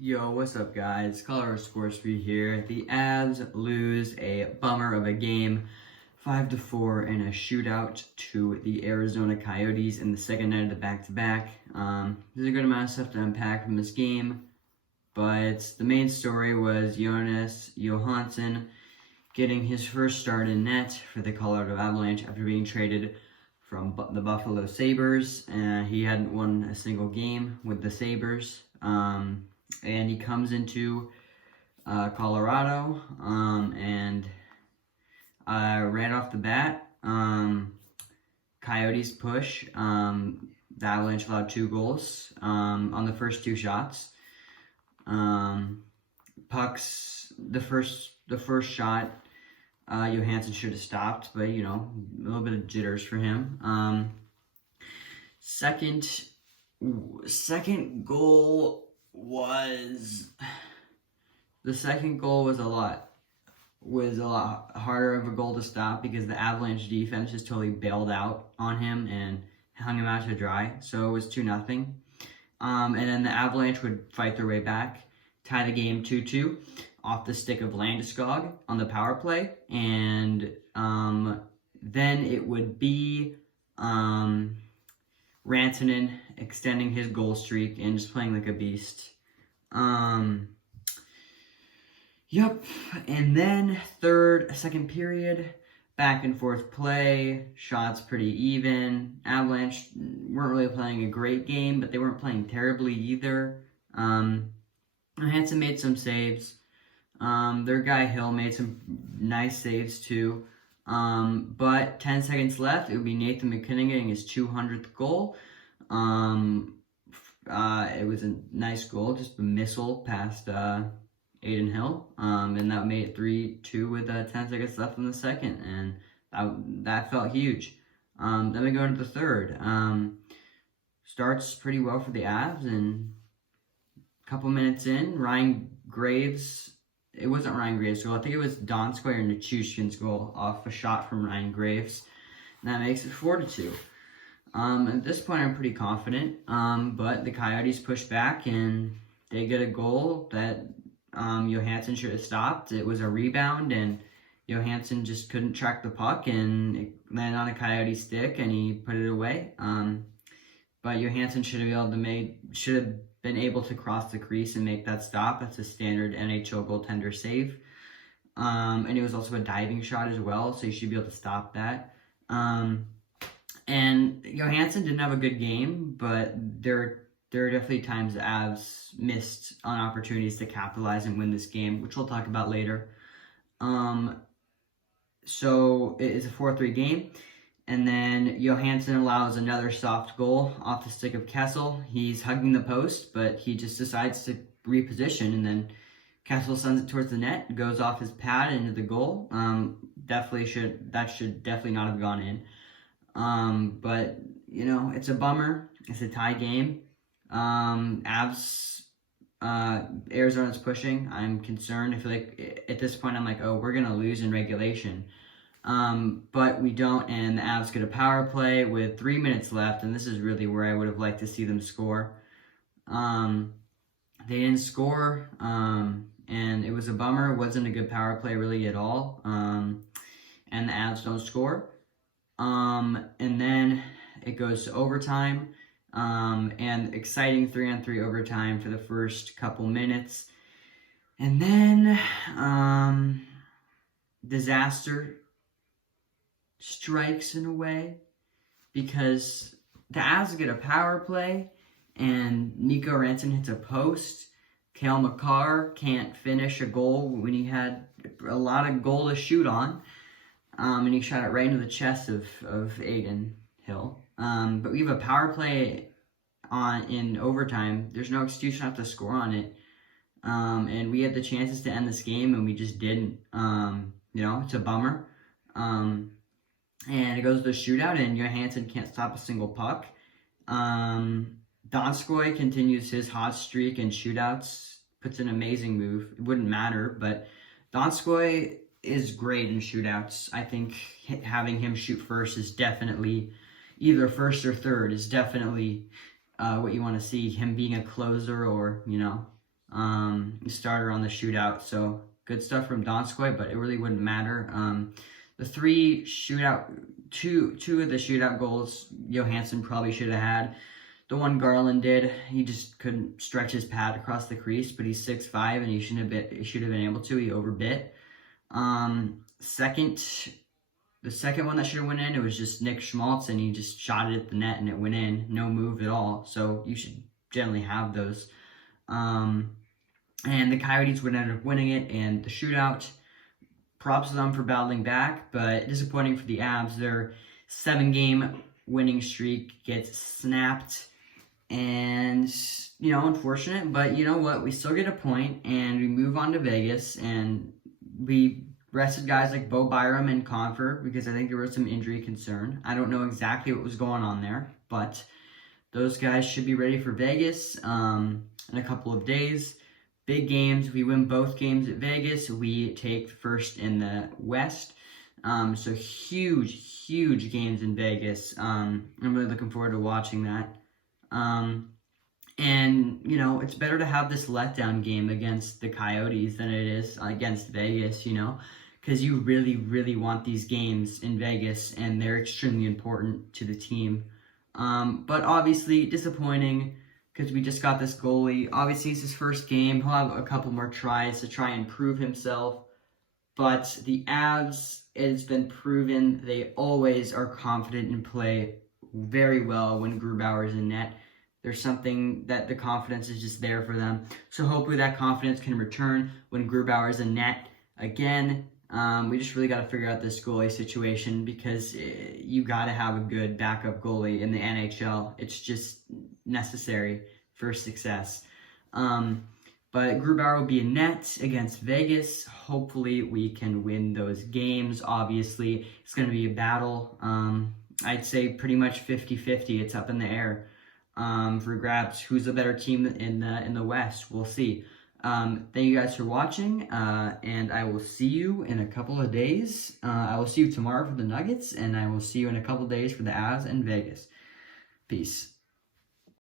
Yo, what's up, guys? Colorado Sports Street here. The Avs lose a bummer of a game, 5-4 in a shootout to the Arizona Coyotes in the second night of the back-to-back. There's a good amount of stuff to unpack from this game, but the main story was Jonas Johansson getting his first start in net for the Colorado Avalanche after being traded from the Buffalo Sabres. He hadn't won a single game with the Sabres. And he comes into Colorado and right off the bat, Coyotes push. The Avalanche allowed 2 goals on the first 2 shots. Pucks, the first shot, Johansson should have stopped, but a little bit of jitters for him. Second goal was a lot harder of a goal to stop because the Avalanche defense just totally bailed out on him and hung him out to dry. So it was 2-0. And then the Avalanche would fight their way back, tie the game 2-2 off the stick of Landeskog on the power play, and then it would be Rantanen extending his goal streak and just playing like a beast. Yep. And then second period, back and forth play, shots pretty even. Avalanche weren't really playing a great game, but they weren't playing terribly either. Hansen made some saves. Their guy Hill made some nice saves too. But 10 seconds left, it would be Nathan MacKinnon getting his 200th goal. It was a nice goal, just a missile past Aiden Hill, and that made it 3-2 with 10 seconds left in the second, and that felt huge. Then we go into the third. Starts pretty well for the Avs, and a couple minutes in, Ryan Graves. It wasn't Ryan Graves' goal. I think it was Donskoy or Nichushkin's goal off a shot from Ryan Graves. And that makes it 4-2. At this point, I'm pretty confident. But the Coyotes push back and they get a goal that Johansson should have stopped. It was a rebound, and Johansson just couldn't track the puck, and it landed on a Coyote stick, and he put it away. But Johansson should have been able to cross the crease and make that stop. That's a standard NHL goaltender save. And it was also a diving shot as well, so you should be able to stop that. And Johansson didn't have a good game, but there are definitely times the Avs missed on opportunities to capitalize and win this game, which we'll talk about later. So it is a 4-3 game. And then Johansson allows another soft goal off the stick of Kessel. He's hugging the post, but he just decides to reposition, and then Kessel sends it towards the net, goes off his pad into the goal. That should definitely not have gone in. But it's a bummer. It's a tie game. Arizona's pushing. I'm concerned. I feel like at this point I'm like, oh, we're gonna lose in regulation. But we don't, and the Avs get a power play with 3 minutes left, and this is really where I would have liked to see them score. They didn't score, and it was a bummer. It wasn't a good power play really at all, and the Avs don't score. And then it goes to overtime, and exciting 3-on-3 overtime for the first couple minutes. And then, disaster strikes in a way, because the Avs get a power play, and Mikko Rantanen hits a post. Cale Makar can't finish a goal when he had a lot of goal to shoot on. And he shot it right into the chest of Aiden Hill. But we have a power play in overtime. There's no excuse not to score on it. And we had the chances to end this game, and we just didn't. It's a bummer. And it goes to a shootout, and Johansson can't stop a single puck. Donskoy continues his hot streak in shootouts, puts an amazing move. It wouldn't matter, but Donskoy is great in shootouts. I think having him shoot first is definitely, either first or third, is definitely what you want to see. Him being a closer, or, starter on the shootout. So good stuff from Donskoy, but it really wouldn't matter. The two of the shootout goals Johansson probably should have had. The one Garland did, he just couldn't stretch his pad across the crease, but he's 6'5", and he should have been able to. He overbit. The second one that should have went in, it was just Nick Schmaltz, and he just shot it at the net, and it went in. No move at all. So you should generally have those. And the Coyotes would end up winning it, and the shootout, props to them for battling back, but disappointing for the Avs. Their 7-game winning streak gets snapped, and, unfortunate, but you know what? We still get a point, and we move on to Vegas, and we rested guys like Bo Byram and Confer because I think there was some injury concern. I don't know exactly what was going on there, but those guys should be ready for Vegas in a couple of days. Big games. We win both games at Vegas. We take first in the West. So huge games in Vegas. I'm really looking forward to watching that. And, it's better to have this letdown game against the Coyotes than it is against Vegas, because you really want these games in Vegas, and they're extremely important to the team. But obviously disappointing because we just got this goalie. Obviously, it's his first game. He'll have a couple more tries to try and prove himself. But the Avs, it's been proven they always are confident and play very well when Grubauer's in net. There's something that the confidence is just there for them. So hopefully that confidence can return when Grubauer's in net again. We just really got to figure out this goalie situation because you got to have a good backup goalie in the NHL. It's just necessary for success. But Grubauer will be in net against Vegas. Hopefully we can win those games. Obviously, it's going to be a battle. I'd say pretty much 50-50. It's up in the air for grabs. Who's a better team in the West? We'll see. Thank you guys for watching, and I will see you in a couple of days. I will see you tomorrow for the Nuggets, and I will see you in a couple of days for the Avs and Vegas. Peace.